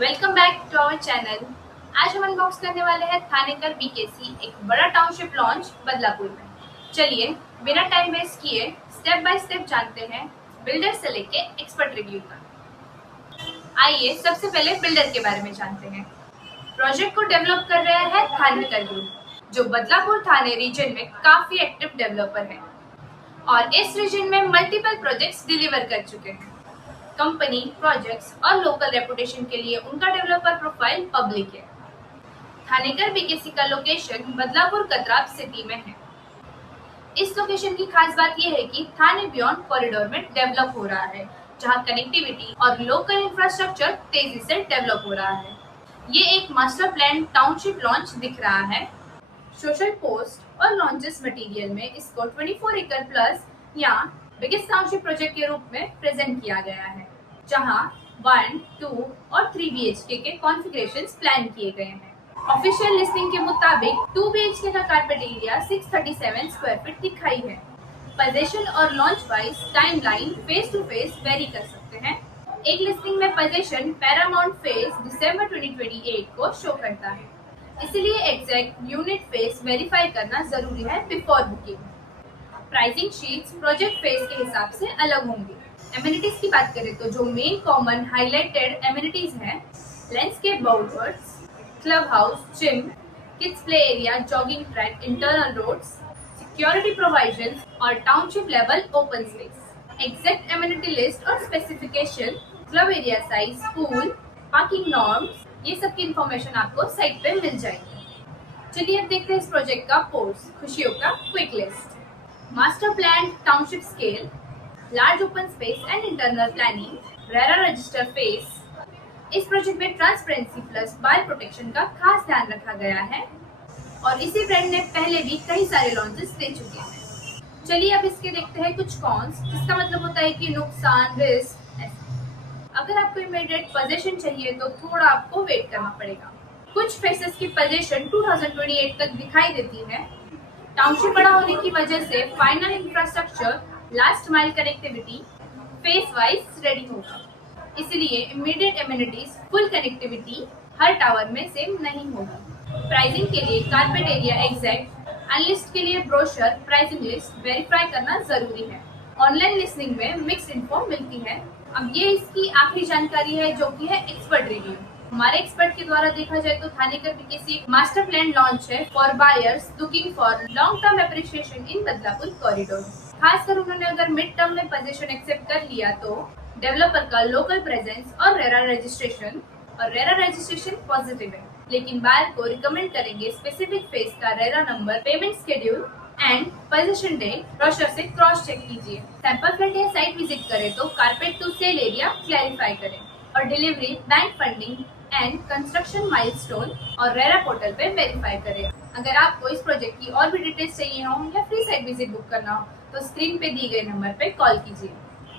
Welcome back to our channel. आज हम unbox करने वाले हैं थानेकर बीकेसी एक बड़ा टाउनशिप लॉन्च बदलापुर में। चलिए बिना टाइम वेस्ट किए स्टेप बाय स्टेप जानते हैं बिल्डर से लेके एक्सपर्ट रिव्यू तक। आइए सबसे पहले बिल्डर के बारे में जानते हैं। प्रोजेक्ट को डेवलप कर रहा है थानेकर ग्रुप, जो बदलापुर थाने रीजन में काफी एक्टिव डेवलपर है और इस रीजन में मल्टीपल प्रोजेक्ट्स डिलीवर कर चुके हैं। कंपनी, प्रोजेक्ट्स और लोकल रेपुटेशन के लिए उनका डेवलपर प्रोफाइल पब्लिक है। थानेकर बीकेसी का लोकेशन बदलापुर कतराप सिटी में है। इस लोकेशन की खास बात यह है कि थाने बियॉन्ड कॉरिडोर में डेवलप हो रहा है, जहां कनेक्टिविटी और लोकल इंफ्रास्ट्रक्चर तेजी से डेवलप हो रहा है। ये एक मास्टर प्लान टाउनशिप लॉन्च दिख रहा है। सोशल पोस्ट और लॉन्चेस मटेरियल में इसको 24 एकड़ प्लस या बिगेस्ट टाउनशिप प्रोजेक्ट के रूप में प्रेजेंट किया गया है, जहां 1, 2 और 3 बीएचके के कॉन्फ़िगरेशंस प्लान किए गए हैं। ऑफिशियल लिस्टिंग के मुताबिक 2 बीएचके का कारपेट एरिया 637 स्क्वायर फीट दिखाई है। पोजीशन और launch wise timeline phase to phase vary कर सकते हैं। एक लिस्टिंग में पोजीशन पैरामाउंट फेज दिसंबर 2028 को शो करता है, इसलिए एग्जैक्ट यूनिट फेस वेरीफाई करना जरूरी है before booking. Pricing sheets project phase के हिसाब से अलग होंगी। एमिनिटीज की बात करें तो जो मेन कॉमन हाइलाइटेड एमिनिटीज हैं, landscape boulders, club house, gym, kids play area, jogging track, internal roads, security provisions और township level open space. Exact amenity list और specification, club area size, pool, parking norms, ये सब की information आपको site पे मिल जाएगी। चलिए अब देखते हैं इस प्रोजेक्ट का पोर्स, खुशियों का quick list. Master plan township scale, large open space and internal planning, RERA register face. इस प्रोजेक्ट में ट्रांसपेरेंसी प्लस बायर प्रोटेक्शन का खास ध्यान रखा गया है और इसी ब्रांड ने पहले भी कई सारे लॉन्चेस दे चुके हैं। चलिए अब इसके देखते हैं कुछ कॉन्स, जिसका मतलब होता है कि नुकसान, रिस्क। अगर आपको इमीडिएट पोजीशन चाहिए तो थोड़ा आपको वेट करना पड़ेगा। कुछ फेसेस की पोजीशन 2028 तक दिखाई देती है। टाउनशिप बड़ा होने की वजह से final infrastructure, last mile connectivity face wise ready होगा, इसलिए इमीडिएट एमिनिटीज फुल कनेक्टिविटी हर टावर में सेम नहीं होगी। प्राइसिंग के लिए कारपेट एरिया एग्जैक्ट, अनलिस्ट के लिए ब्रोशर, प्राइसिंग लिस्ट वेरीफाई करना जरूरी है। ऑनलाइन लिस्टिंग में मिक्स्ड इन्फो मिलती है। अब ये इसकी आखिरी जानकारी है, जो कि है एक्सपर्ट रिव्यू। हमारे एक्सपर्ट के द्वारा देखा जाए तो थानेकर बीकेसी एक मास्टर प्लान लॉन्च है for buyers looking for long term appreciation in Badlapur corridor. खासकर उन्होंने अगर मिड टर्म में पोजीशन एक्सेप्ट कर लिया तो डेवलपर का लोकल प्रेजेंस और रेरा रजिस्ट्रेशन पॉजिटिव है, लेकिन बायर को रिकमेंड करेंगे स्पेसिफिक फेस का RERA number, payment schedule and position day brochure से क्रॉस चेक कीजिए। सैंपल फ्लैट या साइट विजिट करें तो carpet to cell area clarify करें और delivery, bank funding and construction milestone और रेरा पोर्टल पे वेरीफाई करें। अगर आपको इस प्रोजेक्ट की और भी डिटेल्स चाहिए हो या फ्री साइट विजिट बुक करना हो तो स्क्रीन पे दी गए नंबर पे कॉल कीजिए।